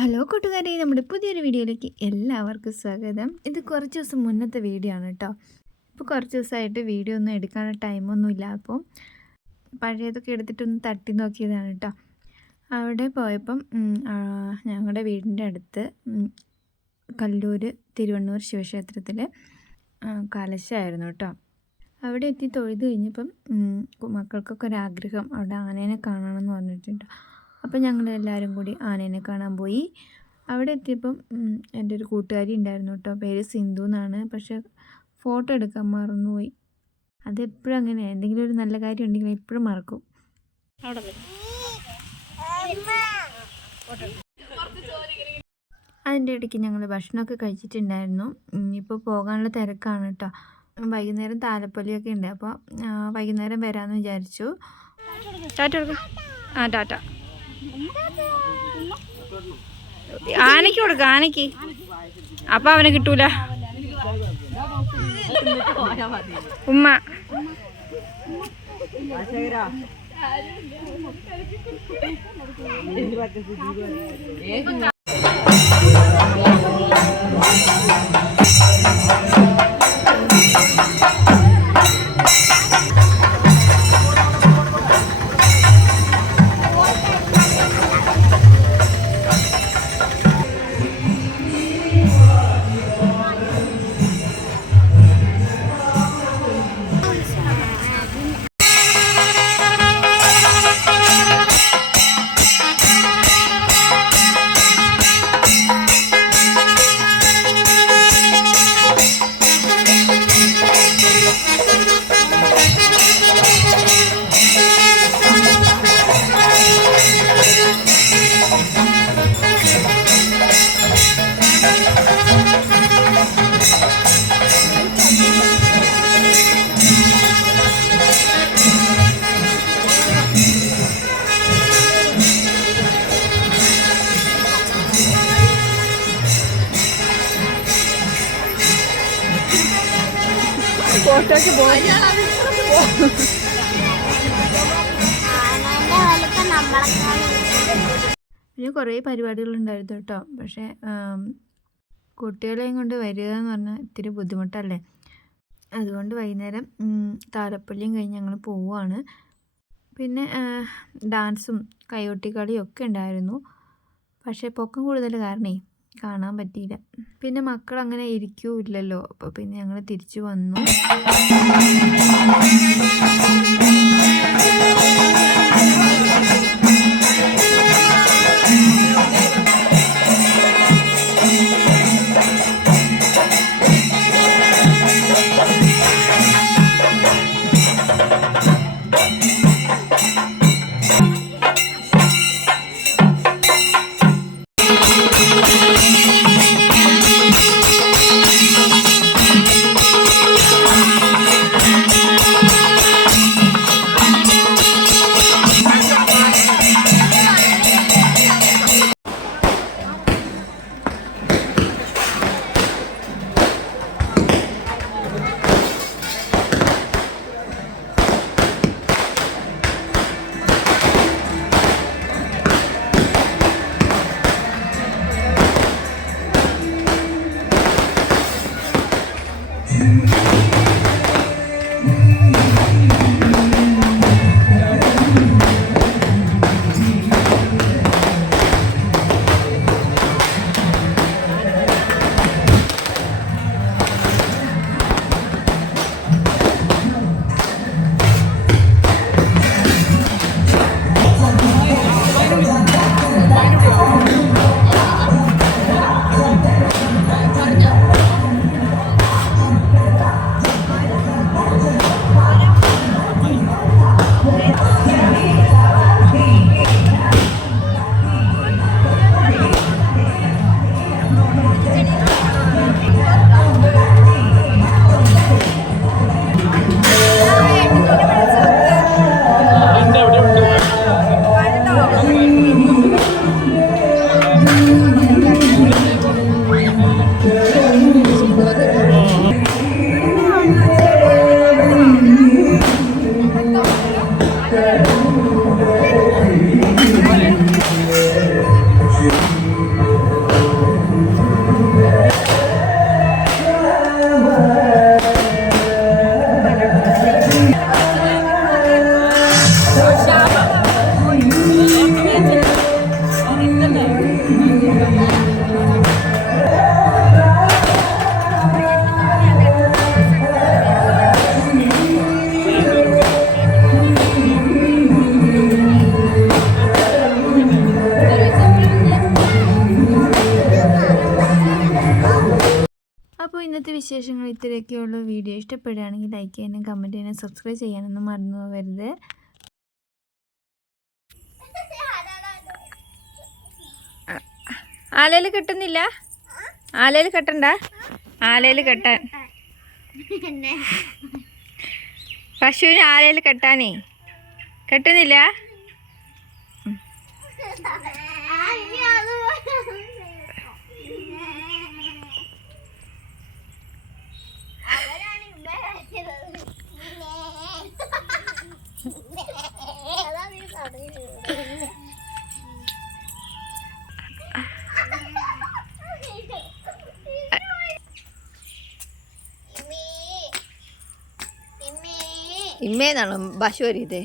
Hello കൂട്ടുകാരെ, നമ്മുടെ പുതിയൊരു വീഡിയോയിലേക്ക് എല്ലാവർക്കും സ്വാഗതം. ഇത് കുറച്ച് ദിവസം മുന്നത്തെ വീഡിയോ ആണ് കേട്ടോ. ഇപ്പോൾ കുറച്ച് ദിവസമായിട്ട് വീഡിയോ ഒന്നും എടുക്കാനുള്ള ടൈമൊന്നുമില്ല. അപ്പോൾ പഴയതൊക്കെ എടുത്തിട്ടൊന്ന് തട്ടി നോക്കിയതാണ് കേട്ടോ. അവിടെ പോയപ്പം ഞങ്ങളുടെ വീടിൻ്റെ അടുത്ത് കല്ലൂർ തിരുവണ്ണൂർ ശിവക്ഷേത്രത്തിൽ കലശമായിരുന്നു കേട്ടോ. അവിടെ എത്തി തൊഴുത് കഴിഞ്ഞപ്പം മക്കൾക്കൊക്കെ ഒരാഗ്രഹം അവിടെ ആനേനെ കാണണമെന്ന് പറഞ്ഞിട്ടുണ്ട്. അപ്പോൾ ഞങ്ങളെല്ലാവരും കൂടി ആനേനെ കാണാൻ പോയി. അവിടെ എത്തിയപ്പം എൻ്റെ ഒരു കൂട്ടുകാരി ഉണ്ടായിരുന്നു കേട്ടോ. പേര് സിന്ധു എന്നാണ്. പക്ഷേ ഫോട്ടോ എടുക്കാൻ മറന്നുപോയി. അതെപ്പോഴും അങ്ങനെയാണ്, എന്തെങ്കിലും ഒരു നല്ല കാര്യം ഉണ്ടെങ്കിൽ എപ്പോഴും മറക്കും. അതിൻ്റെ ഇടയ്ക്ക് ഞങ്ങൾ ഭക്ഷണമൊക്കെ കഴിച്ചിട്ടുണ്ടായിരുന്നു. ഇപ്പോൾ പോകാനുള്ള തിരക്കാണ് കേട്ടോ. വൈകുന്നേരം താലപ്പൊലിയൊക്കെ ഉണ്ട്. അപ്പോൾ വൈകുന്നേരം വരാമെന്ന് വിചാരിച്ചു. ടാറ്റ കൊടുക്കാം. ടാറ്റ. ആനയ്ക്ക് കൊടുക്ക, ആനയ്ക്ക്. അപ്പം അവനെ കിട്ടൂല. ഉമ്മ ഫോട്ടോക്ക് പിന്നെ കുറേ പരിപാടികളുണ്ടായിരുന്നു കേട്ടോ. പക്ഷേ കുട്ടികളെയും കൊണ്ട് വരിക എന്ന് പറഞ്ഞാൽ ഇത്തിരി ബുദ്ധിമുട്ടല്ലേ. അതുകൊണ്ട് വൈകുന്നേരം താലപ്പൊലിയും കഴിഞ്ഞ് ഞങ്ങൾ പോവുകയാണ്. പിന്നെ ഡാൻസും കൈകൊട്ടിക്കളിയും ഒക്കെ ഉണ്ടായിരുന്നു. പക്ഷേ പൊക്കം കൂടുതൽ കാരണേ കാണാൻ പറ്റിയില്ല. പിന്നെ മക്കൾ അങ്ങനെ ഇരിക്കൂല്ലല്ലോ. അപ്പോൾ പിന്നെ ഞങ്ങൾ തിരിച്ചു വന്നു. അപ്പോൾ ഇന്നത്തെ വിശേഷങ്ങൾ ഇത്രയൊക്കെയുള്ളൂ. വീഡിയോ ഇഷ്ടപ്പെടുകയാണെങ്കിൽ ലൈക്ക് ചെയ്യാനും കമൻറ്റ് ചെയ്യാനും സബ്സ്ക്രൈബ് ചെയ്യാനൊന്നും മറന്നു പോകരുത്. ആലയിൽ കെട്ടുന്നില്ല, ആലയിൽ കെട്ടണ്ട, ആലയിൽ കെട്ടാൻ പശുവിന് ആലയിൽ കെട്ടാനേ കെട്ടുന്നില്ല. ഇമ്മേന്നാണോ പശു വരിയത്?